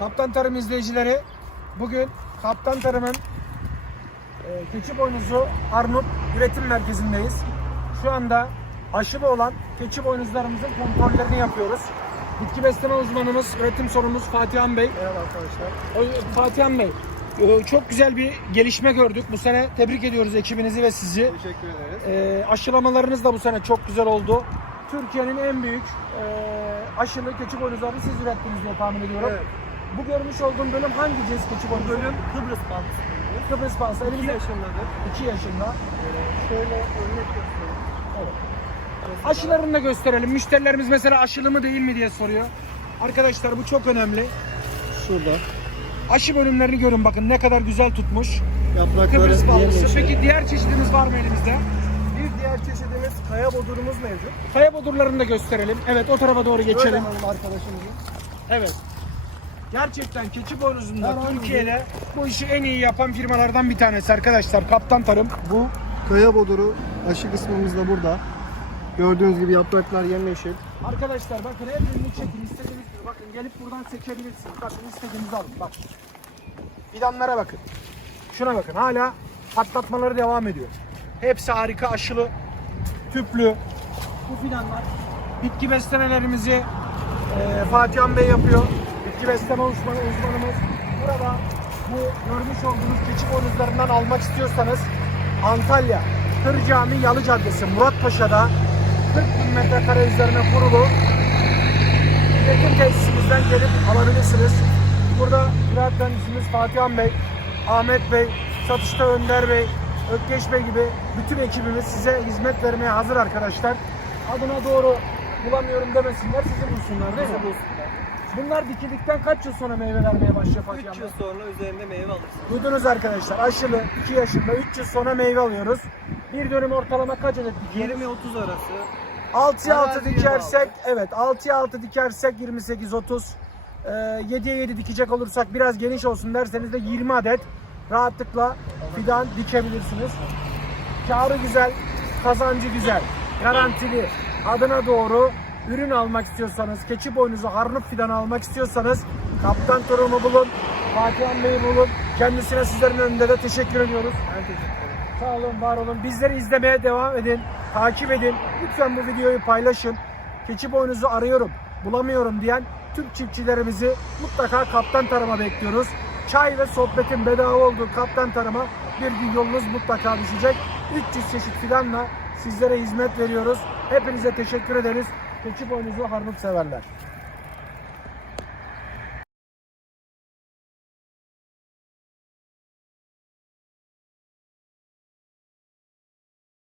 Kaptan Tarım izleyicileri bugün Kaptan Tarım'ın e, keçi boynuzu Arnavut üretim merkezindeyiz. Şu anda aşılı olan keçi boynuzlarımızın kontrollerini yapıyoruz. Bitki besleme uzmanımız, üretim sorumlumuz Fatihan Bey. Merhaba arkadaşlar. O- Fatihan Bey, e, çok güzel bir gelişme gördük. Bu sene tebrik ediyoruz ekibinizi ve sizi. Teşekkür ederiz. E, aşılamalarınız da bu sene çok güzel oldu. Türkiye'nin en büyük e, aşılı keçi boynuzlarını siz ürettiniz diye tahmin ediyorum. Evet. Bu görmüş olduğum bölüm hangi cins keçi boynuzu? Bölüm Kıbrıs Bantısı. Kıbrıs Bansı. 2 Elimizde yaşındadır. 2 yaşında. Şöyle örnek göstereyim. Evet. Aşılarını da gösterelim. Müşterilerimiz mesela aşılı mı değil mi diye soruyor. Arkadaşlar bu çok önemli. Şurada. Aşı bölümlerini görün bakın ne kadar güzel tutmuş. Yaprakları Kıbrıs ballısı. yemyeşil. Peki diğer çeşidimiz var mı elimizde? bir diğer çeşidimiz kaya bodurumuz mevcut. Kaya bodurlarını da gösterelim. Evet o tarafa doğru geçelim. alalım arkadaşımızı. Evet. Gerçekten keçi boynuzunda Türkiye'de bu işi en iyi yapan firmalardan bir tanesi arkadaşlar. Kaptan Tarım. Bu kaya boduru aşı kısmımız da burada. Gördüğünüz gibi yapraklar yemyeşil. Arkadaşlar bakın her birini çekin istediğiniz gibi. Bakın gelip buradan seçebilirsiniz. Bakın istediğinizi alın. Bak. Fidanlara bakın. Şuna bakın. Hala patlatmaları devam ediyor. Hepsi harika aşılı, tüplü. Bu fidanlar bitki beslemelerimizi e, Fatih Bey yapıyor. Bitki besleme uzmanı, uzmanımız. Burada bu görmüş olduğunuz keçi boynuzlarından almak istiyorsanız Antalya Kır Cami Yalı Caddesi Muratpaşa'da 40 bin metrekare üzerine kurulu üretim tesisimizden gelip alabilirsiniz. Burada ziraat mühendisimiz Fatih Bey, Ahmet Bey, satışta Önder Bey, Ökkeş Bey gibi bütün ekibimiz size hizmet vermeye hazır arkadaşlar. Adına doğru bulamıyorum demesinler, sizi bulsunlar değil mi? Bunlar dikildikten kaç yıl sonra meyve vermeye başlıyor Fatih 3 Bey? yıl sonra üzerinde meyve alırsın. Duydunuz arkadaşlar aşılı 2 yaşında 3 yıl sonra meyve alıyoruz. Bir dönüm ortalama kaç adet dikiyoruz? 20-30 arası. 6'ya 6 Araziye dikersek evet 6'ya 6 dikersek 28 30 ee, 7'ye 7 dikecek olursak biraz geniş olsun derseniz de 20 adet rahatlıkla fidan dikebilirsiniz. Karı güzel, kazancı güzel, garantili. Adına doğru ürün almak istiyorsanız, keçi boynuzu harnut fidanı almak istiyorsanız Kaptan Torum'u bulun, Fatih Bey'i bulun. Kendisine sizlerin önünde de teşekkür ediyoruz. Ben teşekkür ederim. Sağ olun, var olun. Bizleri izlemeye devam edin. Takip edin. Lütfen bu videoyu paylaşın. Keçi boynuzu arıyorum, bulamıyorum diyen tüm çiftçilerimizi mutlaka Kaptan Tarım'a bekliyoruz. Çay ve sohbetin bedava olduğu Kaptan Tarım'a bir gün yolunuz mutlaka düşecek. 300 çeşit fidanla sizlere hizmet veriyoruz. Hepinize teşekkür ederiz. Keçi boynuzu harnut severler.